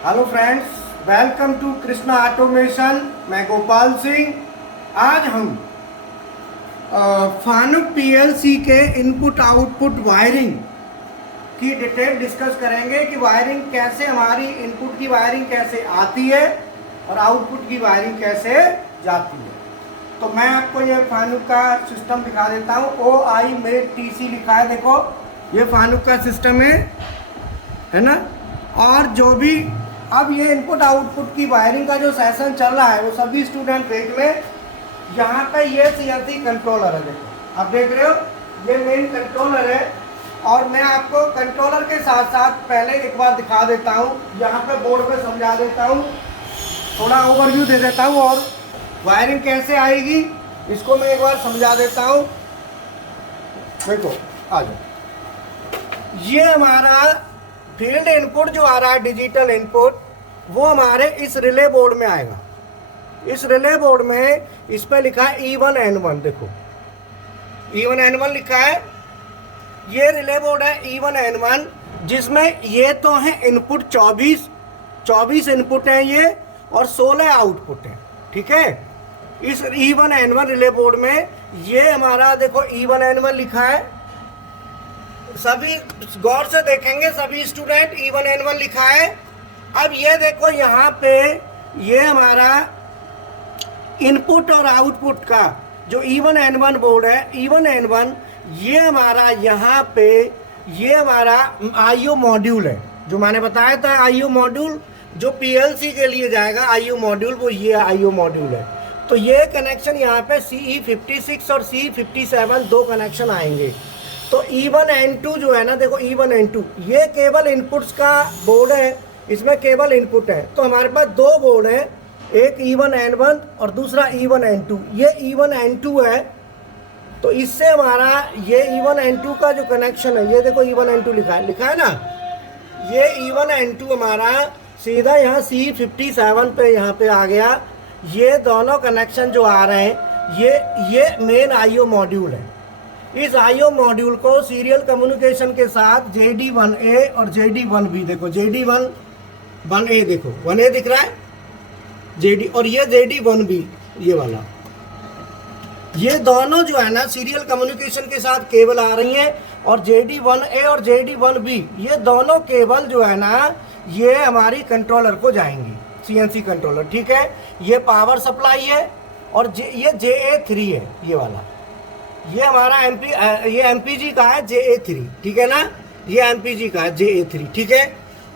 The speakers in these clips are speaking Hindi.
Hello friends, welcome to Krishna automation. मैं गोपाल सिंह। आज हम फानुक पीएलसी के इनपुट आउटपुट वायरिंग की डिटेल डिस्कस करेंगे कि वायरिंग कैसे, हमारी इनपुट की वायरिंग कैसे आती है और आउटपुट की वायरिंग कैसे जाती है। तो मैं आपको ये फानुक का सिस्टम दिखा देता हूँ। OI-TC लिखा है, देखो ये फानुक का सिस्टम है ना। और जो भी अब ये इनपुट आउटपुट की वायरिंग का जो सेशन चल रहा है वो सभी स्टूडेंट देख लें। यहाँ पे ये CNC कंट्रोलर है, देखो आप देख रहे हो, ये मेन कंट्रोलर है। और मैं आपको कंट्रोलर के साथ साथ पहले एक बार दिखा देता हूँ, यहाँ पे बोर्ड पे समझा देता हूँ, थोड़ा ओवरव्यू दे देता हूँ और वायरिंग कैसे आएगी इसको मैं एक बार समझा देता हूँ। देखो आ जाओ, ये हमारा फील्ड इनपुट जो आ रहा है, डिजिटल इनपुट, वो हमारे इस रिले बोर्ड में आएगा। इस रिले बोर्ड में इस पे लिखा है E1 N1, देखो E1 N1 लिखा है। ये रिले बोर्ड है E1 N1, जिसमें ये तो है इनपुट 24 इनपुट हैं ये और 16 आउटपुट हैं, ठीक है। इस E1 N1 रिले बोर्ड में ये हमारा देखो E1 N1 लिखा है। सभी गौर से देखेंगे, सभी स्टूडेंट E1 N1 लिखा है। अब ये देखो यहाँ पे ये हमारा इनपुट और आउटपुट का जो E1 N1 बोर्ड है, E1 N1, ये हमारा यहाँ पे ये हमारा IO मॉड्यूल है, जो मैंने बताया था IO मॉड्यूल जो PLC के लिए जाएगा, IO मॉड्यूल, वो ये IO मॉड्यूल है। तो ये कनेक्शन यहाँ पे CE56 और CE57 दो कनेक्शन आएंगे। तो E1 N2 जो है ना, देखो E1 N2 ये केवल इनपुट्स का बोर्ड है, इसमें केवल इनपुट है। तो हमारे पास दो बोर्ड है, एक E1 N1 और दूसरा E1 N2। ये E1 N2 है, तो इससे हमारा ये E1 N2 का जो कनेक्शन है, ये देखो E1 N2 लिखा है ना। ये E1 N2 हमारा सीधा यहाँ CE57 पे यहाँ पे आ गया। ये दोनों कनेक्शन जो आ रहे हैं, ये मेन IO मॉड्यूल है। इस IO मॉड्यूल को सीरियल कम्युनिकेशन के साथ JD1A और JD1B, देखो JD1A, देखो 1A दिख रहा है JD, और ये JD1B, ये वाला, ये दोनों जो है ना सीरियल कम्युनिकेशन के साथ केबल आ रही हैं। और JD1A और JD1B ये दोनों केबल जो है ना, ये हमारी कंट्रोलर को जाएंगी, CNC कंट्रोलर, ठीक है। ये पावर सप्लाई है और ये JA3 है, ये वाला, ये हमारा ये MPG का है JA3, ठीक है ना। ये MPG का है JA3, ठीक है।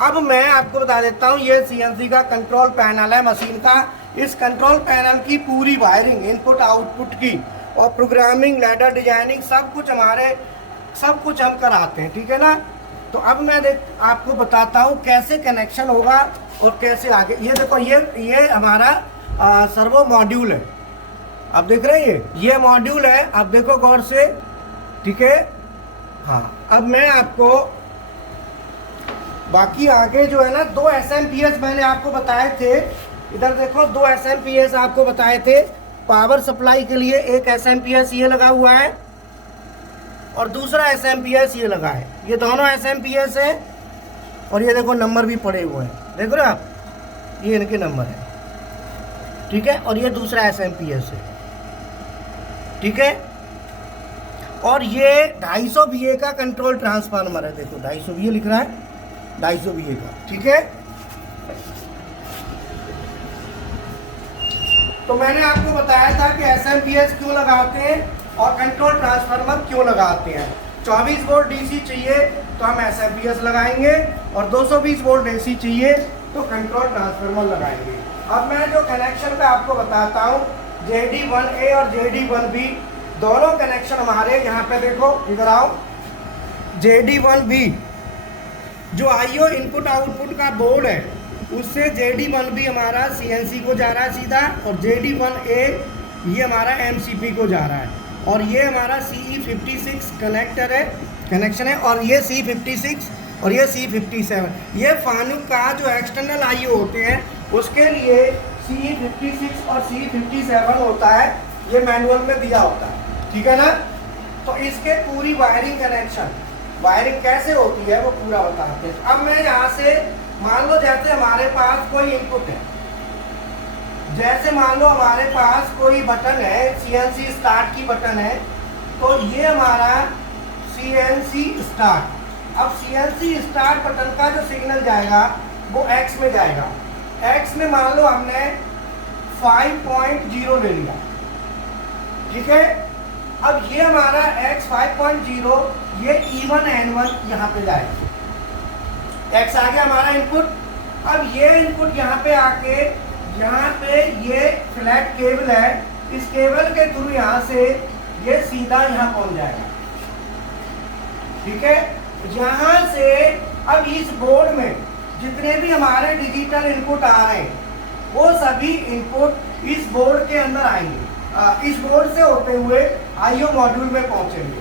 अब मैं आपको बता देता हूँ, ये CNC का कंट्रोल पैनल है मशीन का। इस कंट्रोल पैनल की पूरी वायरिंग इनपुट आउटपुट की और प्रोग्रामिंग, लैडर डिजाइनिंग, सब कुछ हम कराते हैं, ठीक है ना। तो अब मैं आपको बताता हूँ कैसे कनेक्शन होगा और कैसे आगे। ये देखो, ये हमारा सर्वो मॉड्यूल है, आप देख रहे हैं, ये मॉड्यूल है, आप देखो गौर से, ठीक है। हाँ, अब मैं आपको बाकी आगे जो है ना, 2 SMPS मैंने आपको बताए थे। इधर देखो, 2 SMPS आपको बताए थे पावर सप्लाई के लिए। एक SMPS ये लगा हुआ है और दूसरा SMPS ये लगा है। ये दोनों SMPS है और ये देखो नंबर भी पड़े हुए हैं, देख रहे हो आप, ये इनके नंबर है, ठीक है। और ये दूसरा SMPS है, ठीक है। और ये 250 VA का कंट्रोल ट्रांसफार्मर है, देखो 250 VA लिख रहा है, 250 VA का, ठीक है। तो मैंने आपको बताया था कि SMPS क्यों लगाते हैं और कंट्रोल ट्रांसफार्मर क्यों लगाते हैं। 24 वोल्ट DC चाहिए तो हम SMPS लगाएंगे और 220 वोल्ट AC चाहिए तो कंट्रोल ट्रांसफार्मर लगाएंगे। अब मैं जो कनेक्शन पे आपको बताता हूँ, JD1A और JD1B दोनों कनेक्शन हमारे यहाँ पे देखो, इधर आओ। JD1B जो IO इनपुट आउटपुट का बोर्ड है, उससे JD1B हमारा CNC को जा रहा है सीधा, और JD1A ये हमारा MCP को जा रहा है। और ये हमारा CE56 कनेक्शन है, और ये C56 और ये C57। ये फानुक का जो एक्सटर्नल IO होते हैं उसके लिए CE56 और C57 होता है, ये मैनुअल में दिया होता है, ठीक है ना। तो इसके पूरी वायरिंग कैसे होती है वो पूरा बताते हैं। अब मैं यहाँ से मान लो जैसे हमारे पास कोई इनपुट है, जैसे मान लो हमारे पास कोई बटन है, CNC स्टार्ट की बटन है, तो ये हमारा CNC स्टार्ट। अब CNC स्टार्ट बटन का जो सिग्नल जाएगा वो X में जाएगा। X में मान लो हमने 5.0 ले लिया, ठीक है। अब ये हमारा X 5.0, ये E1 N1 यहाँ पे जाएगा। X आ गया हमारा इनपुट। अब ये इनपुट यहाँ पे आके, यहाँ पे ये फ्लैट केबल है, इस केबल के थ्रू यहाँ से ये सीधा यहाँ पहुंच जाएगा, ठीक है। यहाँ से अब इस बोर्ड में जितने भी हमारे डिजिटल इनपुट आ रहे हैं वो सभी इनपुट इस बोर्ड के अंदर आएंगे, इस बोर्ड से होते हुए आईओ मॉड्यूल में पहुंचेंगे।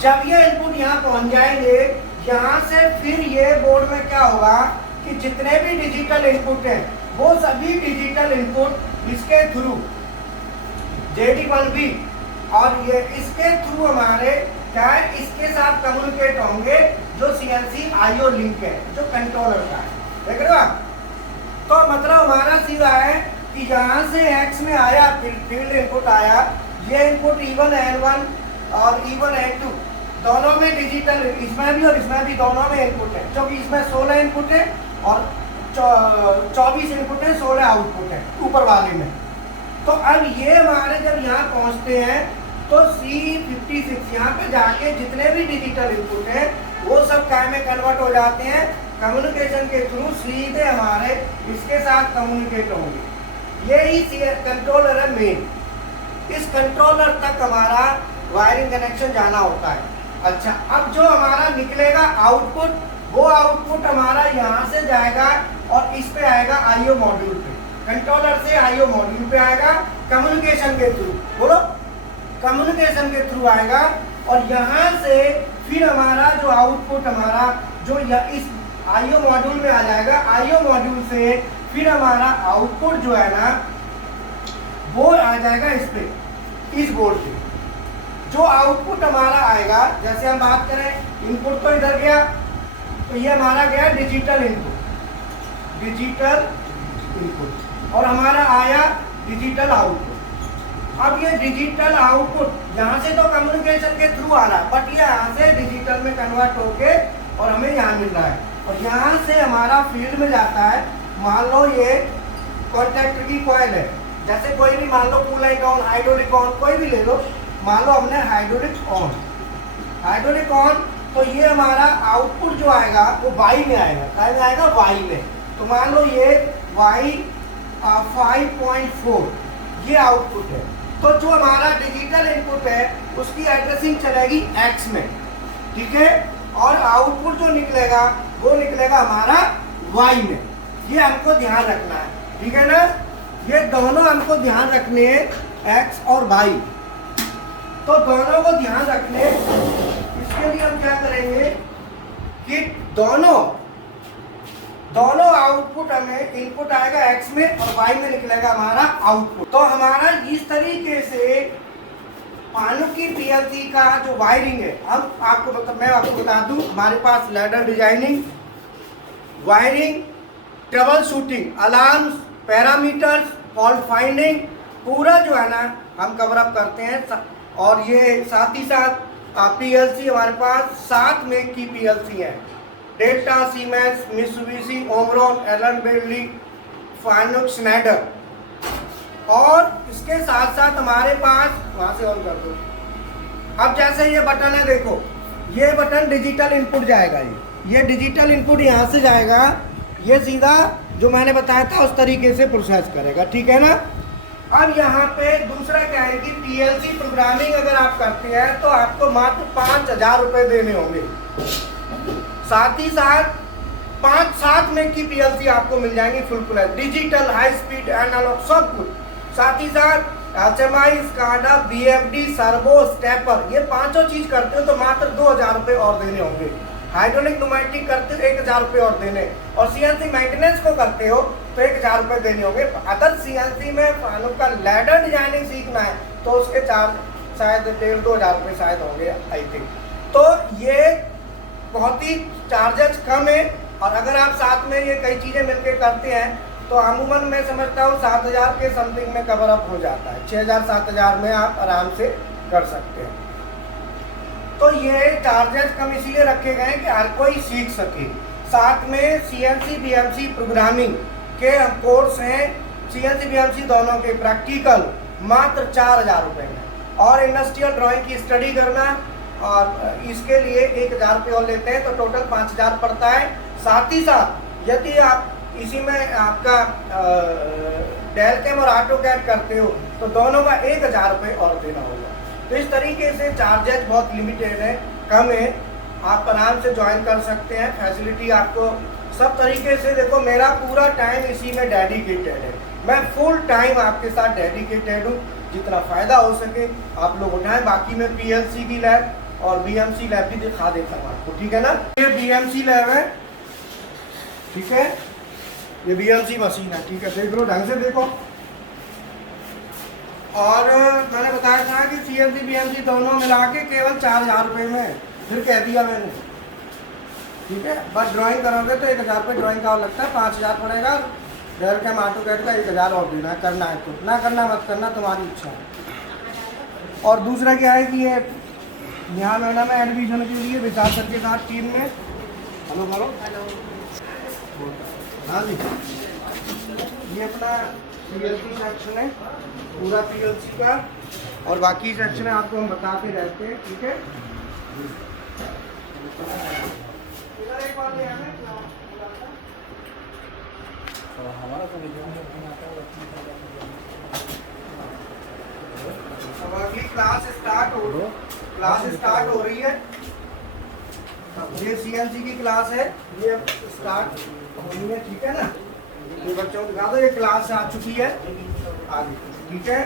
जब ये इनपुट यहाँ पहुंच जाएंगे, यहाँ से फिर ये बोर्ड में क्या होगा कि जितने भी डिजिटल इनपुट हैं वो सभी डिजिटल इनपुट इसके थ्रू JD1B और ये इसके थ्रू हमारे क्या है, इसके साथ कम्युनिकेट होंगे जो CNC IO लिंक है, जो कंट्रोलर का है। देख रहे हो आप? तो मतलब हमारा सीधा है कि यहाँ से X में आया, फील्ड इनपुट आया, ये इनपुट E1 N1 और E1 N2 दोनों में डिजिटल, इसमें भी और इसमें भी दोनों में इनपुट है, क्योंकि इसमें 16 इनपुट है और 24 इनपुट है, 16 आउटपुट है ऊपर वाले में। तो अब ये हमारे जब यहाँ पहुँचते हैं तो C56 यहाँ पे जाके जितने भी डिजिटल इनपुट हैं वो सब काय में कन्वर्ट हो जाते हैं, कम्युनिकेशन के थ्रू सीधे हमारे इसके साथ कम्युनिकेट होंगे। यही कंट्रोलर है मेन। इस कंट्रोलर तक हमारा वायरिंग कनेक्शन जाना होता है। अच्छा, अब जो हमारा निकलेगा आउटपुट, वो आउटपुट हमारा यहाँ से जाएगा और इस पे आएगा आईओ मॉड्यूल पे, कंट्रोलर से आईओ मॉड्यूल पे आएगा कम्युनिकेशन के थ्रू। बोलो, कम्युनिकेशन के थ्रू आएगा और यहाँ से फिर हमारा जो आउटपुट हमारा जो इस आईओ मॉड्यूल में आ जाएगा। आईओ मॉड्यूल से फिर हमारा आउटपुट जो है ना वो आ जाएगा इस पे, इस बोर्ड पे। जो आउटपुट हमारा आएगा, जैसे हम बात करें इनपुट तो इधर गया, तो ये हमारा गया डिजिटल इनपुट, डिजिटल इनपुट, और हमारा आया डिजिटल आउटपुट। अब ये डिजिटल आउटपुट यहाँ से तो कम्युनिकेशन के थ्रू आ रहा है, बट ये यहाँ से डिजिटल में कन्वर्ट होके और हमें यहाँ मिल रहा है, और यहाँ से हमारा फील्ड में जाता है। मान लो ये कॉन्टैक्टर की कॉइल है, जैसे कोई भी मान लो कूलेंट ऑन, हाइड्रोलिक ऑन, कोई भी ले लो। मान लो हमने हाइड्रोलिक ऑन, हाइड्रोलिक ऑन, तो ये हमारा आउटपुट जो आएगा वो वाई में आएगा। क्या में आएगा? वाई में। तो मान लो ये वाई 5.4 ये आउटपुट है। तो जो हमारा डिजिटल इनपुट है उसकी एड्रेसिंग चलेगी एक्स में, ठीक है, और आउटपुट जो निकलेगा वो निकलेगा हमारा वाई में। ये हमको ध्यान रखना है, ठीक है ना। ये दोनों हमको ध्यान रखने हैं, एक्स और वाई। तो दोनों को ध्यान रखने, इसके लिए हम क्या करेंगे कि दोनों आउटपुट हमें, इनपुट आएगा एक्स में और वाई में निकलेगा हमारा आउटपुट। तो हमारा इस तरीके से फानुकी पीएलसी का जो वायरिंग है, हम आपको मैं आपको बता दूं, हमारे पास ladder designing, wiring, troubleshooting, alarms, parameters, fault finding, पूरा जो है ना हम कवर अप करते हैं। और ये साथ ही साथ पीएलसी हमारे पास 7 मेक की पीएलसी है, Delta, Siemens, Mitsubishi, Omron, Allen Bradley, Fanuc, Schneider. और इसके साथ साथ हमारे पास, वहां से ऑन कर दो। अब जैसे ये बटन है, देखो ये बटन डिजिटल इनपुट जाएगा, ये डिजिटल इनपुट यहाँ से जाएगा, ये सीधा जो मैंने बताया था उस तरीके से प्रोसेस करेगा, ठीक है ना। अब यहाँ पे दूसरा क्या है कि पीएलसी प्रोग्रामिंग अगर आप करते हैं तो आपको मात्र 5,000 रुपये देने होंगे। साथ ही साथ 5-7 में की पीएलसी आपको मिल जाएंगी full flash, digital, high speed, analog, सब कुछ। साथ ही साथ HMI, SCADA, BFD, servo, stepper, ये पांचों चीज करते हो तो मात्र 2,000 रुपये और देने होंगे। हाइड्रोलिक न्यूमेटिक करते हो 1,000 रुपये और देने, और CNC मेंटेनेंस को करते हो तो 1,000 रुपये देने होंगे। अगर CNC में फानुक का लैडर डिजाइनिंग सीखना है तो उसके चार्ज शायद 1,500-2,000 रुपये शायद होंगे, आई थिंक। तो ये बहुत ही चार्जेस कम है, और अगर आप साथ में ये कई चीज़ें मिलके करते हैं तो अमूमन मैं समझता हूँ 7,000 के समथिंग में कवर अप हो जाता है। 6,000 7,000 में आप आराम से कर सकते हैं। तो ये चार्जेस कम इसीलिए रखे गए हैं कि हर कोई सीख सके। साथ में CNC BMC प्रोग्रामिंग के कोर्स हैं, CNC BMC दोनों के प्रैक्टिकल मात्र 4,000 रुपये में, और इंडस्ट्रियल ड्राइंग की स्टडी करना और इसके लिए 1,000 रुपये और लेते हैं, तो टोटल 5,000 पड़ता है। साथ ही साथ यदि आप इसी में आपका डेल कैम और ऑटो कैड करते हो तो दोनों का 1,000 रुपये और देना होगा। तो इस तरीके से चार्जेस बहुत लिमिटेड है, कम है, आप आराम से ज्वाइन कर सकते हैं। फैसिलिटी आपको सब तरीके से, देखो मेरा पूरा टाइम इसी में डेडिकेटेड है, मैं फुल टाइम आपके साथ डेडिकेटेड हूँ। जितना फ़ायदा हो सके आप लोग उठाएं। बाकी मैं PLC की लैब और BMC लैब भी दिखा देता हूँ आपको, ठीक है ना। ये BMC लैब है, ठीक है, ये BMC मशीन है, ठीक है, देख लो ढंग से देखो। और मैंने बताया था कि CNC BMC दोनों मिला के केवल 4,000 रुपये में, फिर कह दिया मैंने, ठीक है। बस ड्राइंग करोगे तो 1,000 रुपये ड्राइंग का और लगता है, 5,000 पड़ेगा। डेल कैम ऑटो कैड का 1,000 और देना है, करना है तो, ना करना मत करना, तुम्हारी इच्छा है। और दूसरा क्या है कि ये यहाँ मैडम है एडमिशन के लिए विशाल सर के साथ टीम में। हेलो करो, हाँ जी, ये अपना PLC सेक्शन है, पूरा PLC का, और बाकी सेक्शन है आपको हम बताते रहते हैं, ठीक है। इधर एक बार ले आना हमारा तो अब अगली क्लास स्टार्ट हो रही है। ये CNC की क्लास है, ये स्टार्ट हो रही है, ठीक है ना। ये बच्चों को दिखा दो, ये क्लास आ चुकी है आगे, ठीक है।